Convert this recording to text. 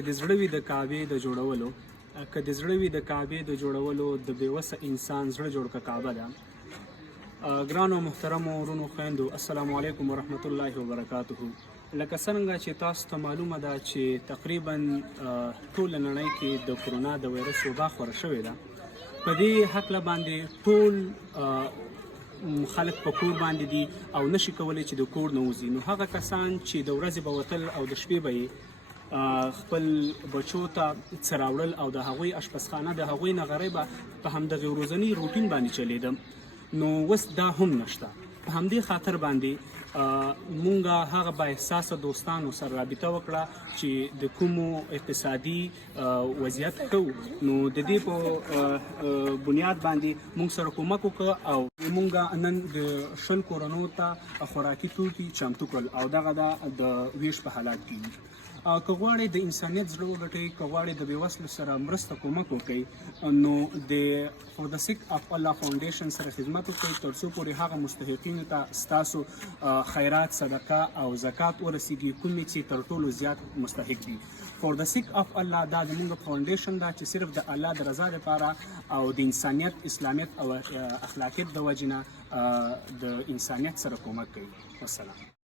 که د زړه وي د کعبې د جوړولو که د زړه وي د کعبې د جوړولو د بېوسه انسان زړه جوړ که کعبه ده. ګرانو محترمو ورونو خویندو، السلام علیکم ورحمت الله وبرکاته. لکه څرنګه چې تاسو ته معلومه ده چې تقریبا ټوله نړۍ کې د کرونا د وایرس وبا خوره شوې ده. په دې هکله باندې ټول خلک په کور باندې دي او نشي کولی چې د کور نه وځي. نو هغه کسان چې د ورځې به وتل او د شپې به یې خپل بچو ته څه راوړل او د هغوی اشپزخانه د هغوی نغرۍ به په همدغې ورځني روټین باندې چلیده. نو اوس دا هم نشته. په همدې خاطر باندې مونږ هغه با احساسه دوستانو سره رابطه وکړه چې د کومو اقتصادي وضعیت ښه نو د دې په بنیاد باندې مونږ سره کومک وکړه او مونږ نن د 20 کورنو ته خوراکي توکي چمتو کړل او دغه د ویش په حالات کې. که غواړئ د انسانیت زړه وګټئ، که غواړئ د بېوسلو سره مرسته کومک وکړئ، نو د فور د سیک اف الله فاونډیشن سره خدمت وکړئ تر څو پورې هغه مستحقینو ته ستاسو خیرات، صدقه او زکات ورسیږي کومې چې تر ټولو زیات مستحق دي. فور د سیک اف الله دا زموږ فاونډیشن ده چې صرف د الله د رضا لپاره او د انسانیت، اسلامیت او اخلاقیت د وجې نه د انسانیت سره کومک کوي. والسلام.